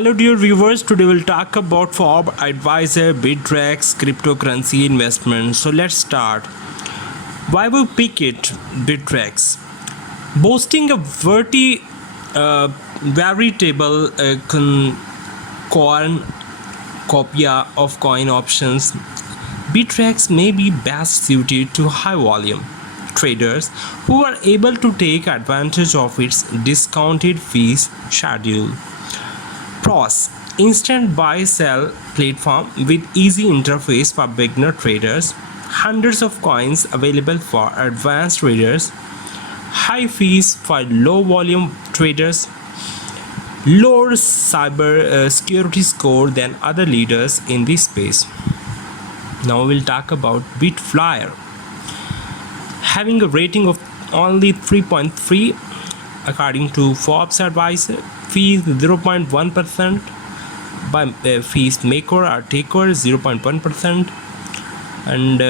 Hello, dear viewers. Today we'll talk about Fob Advisor Bittrex cryptocurrency investment. So let's start. Why we pick it? Bittrex, boasting a veritable cornucopia of coin options. Bittrex may be best suited to high volume traders who are able to take advantage of its discounted fees schedule. Pros: instant buy sell platform with easy interface for beginner traders, hundreds of coins available for advanced traders, high fees for low volume traders, lower cyber security score than other leaders in this space. Now we'll talk about Bitflyer. Having a rating of only 3.3 according to Forbes Advisor, fees 0.1%, by fees maker or taker 0.1%, and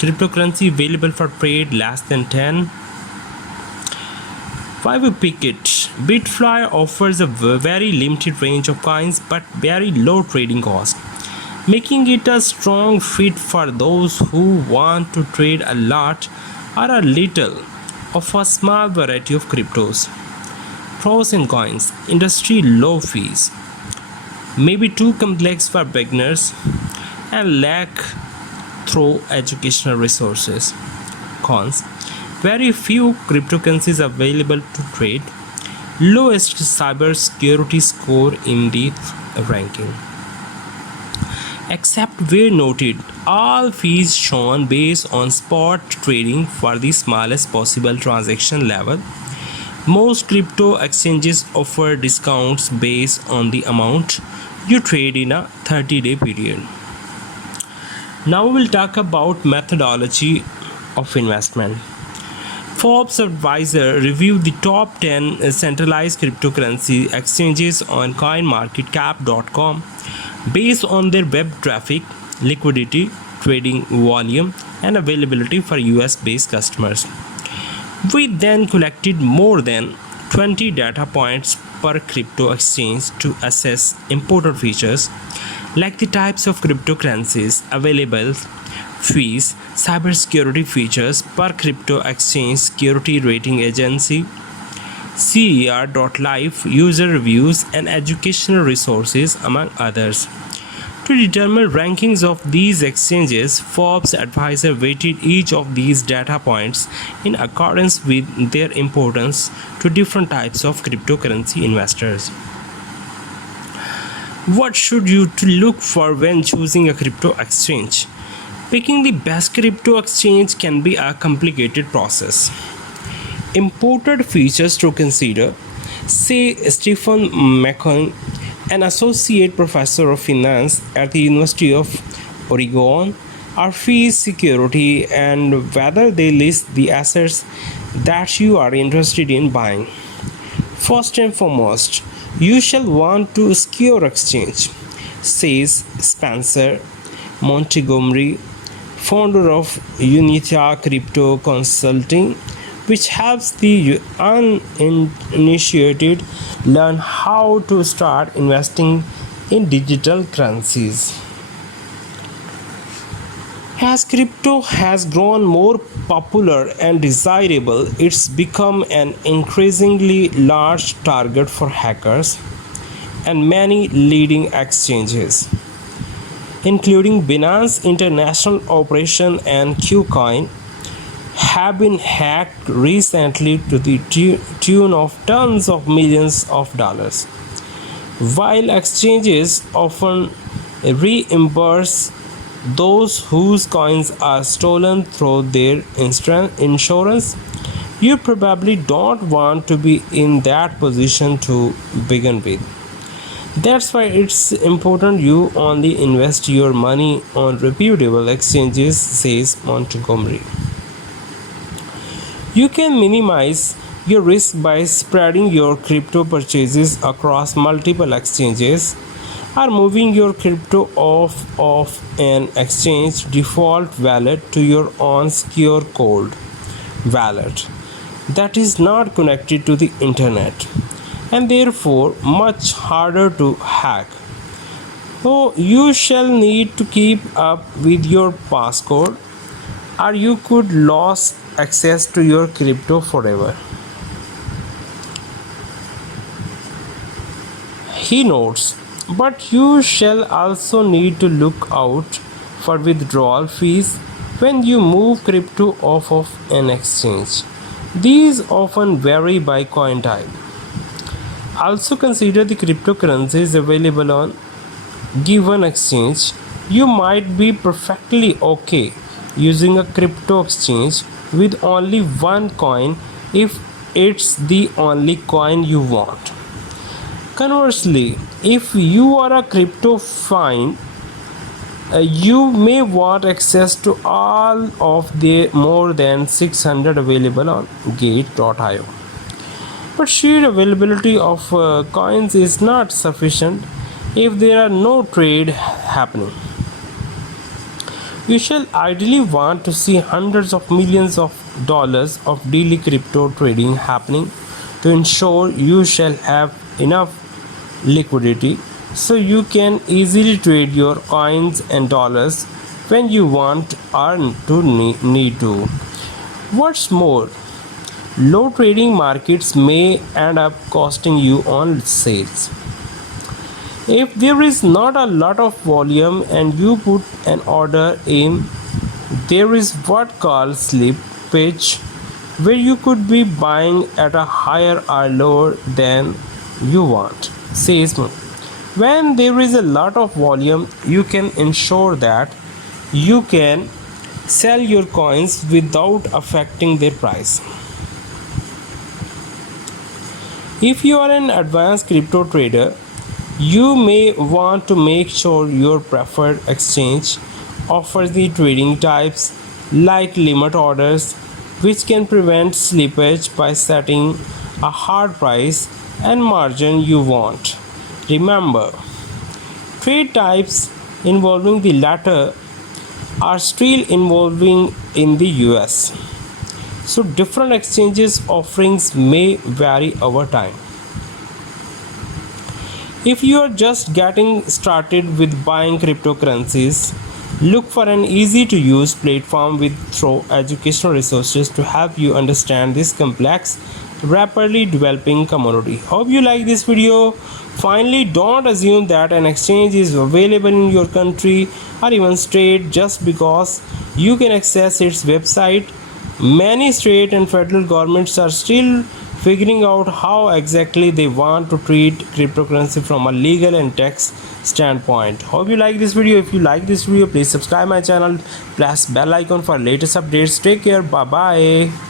cryptocurrency available for trade less than 10. Why we pick it? Bitflyer offers a very limited range of coins but very low trading cost, making it a strong fit for those who want to trade a lot or a little of a small variety of cryptos. Pros and cons: industry low fees, may be too complex for beginners, and lack through educational resources. Cons: very few cryptocurrencies available to trade, lowest cyber security score in the ranking. Except where noted, all fees shown based on spot trading for the smallest possible transaction level. Most crypto exchanges offer discounts based on the amount you trade in a 30-day period. Now we'll talk about methodology of investment. Forbes Advisor reviewed the top 10 centralized cryptocurrency exchanges on coinmarketcap.com based on their web traffic, liquidity, trading volume, and availability for US-based customers. We then collected more than 20 data points per crypto exchange to assess important features like the types of cryptocurrencies available, fees, cybersecurity features per crypto exchange, security rating agency, CER.life, user reviews, and educational resources, among others. To determine rankings of these exchanges, Forbes Advisor weighted each of these data points in accordance with their importance to different types of cryptocurrency investors. What should you to look for when choosing a crypto exchange? Picking the best crypto exchange can be a complicated process. Important features to consider, say Stephen McCoy, an associate professor of finance at the University of Oregon, are fees, security, and whether they list the assets that you are interested in buying. First and foremost, you shall want to secure exchange, says Spencer Montgomery, founder of Unita Crypto Consulting, which helps the uninitiated learn how to start investing in digital currencies. As crypto has grown more popular and desirable, it's become an increasingly large target for hackers, and many leading exchanges, including Binance International Operation and KuCoin, have been hacked recently to the tune of tens of millions of dollars. While exchanges often reimburse those whose coins are stolen through their insurance, you probably don't want to be in that position to begin with. That's why it's important you only invest your money on reputable exchanges, says Montgomery. You can minimize your risk by spreading your crypto purchases across multiple exchanges or moving your crypto off of an exchange default wallet to your own secure cold wallet that is not connected to the internet. and therefore much harder to hack. So you shall need to keep up with your passcode or you could lose access to your crypto forever. He notes, but you shall also need to look out for withdrawal fees when you move crypto off of an exchange. These often vary by coin type. Also consider the cryptocurrencies available on given exchange. You might be perfectly okay using a crypto exchange with only one coin if it's the only coin you want. Conversely, if you are a crypto fiend, you may want access to all of the more than 600 available on gate.io. But sheer availability of coins is not sufficient if there are no trade happening. You shall ideally want to see hundreds of millions of dollars of daily crypto trading happening to ensure you shall have enough liquidity so you can easily trade your coins and dollars when you want or to need to. What's more, low trading markets may end up costing you on sales. If there is not a lot of volume and you put an order in, there is what called slippage, where you could be buying at a higher or lower than you want. Says when there is a lot of volume, you can ensure that you can sell your coins without affecting their price. If you are an advanced crypto trader, you may want to make sure your preferred exchange offers the trading types like limit orders, which can prevent slippage by setting a hard price and margin you want. Remember, trade types involving the latter are still evolving in the US, so different exchanges offerings may vary over time. If you are just getting started with buying cryptocurrencies, look for an easy to use platform with thorough educational resources to help you understand this complex, rapidly developing commodity. Hope you like this video. Finally, don't assume that an exchange is available in your country or even state just because you can access its website. Many state and federal governments are still figuring out how exactly they want to treat cryptocurrency from a legal and tax standpoint. Hope you like this video. If you like this video, please subscribe my channel, press bell icon for latest updates. Take care. Bye bye.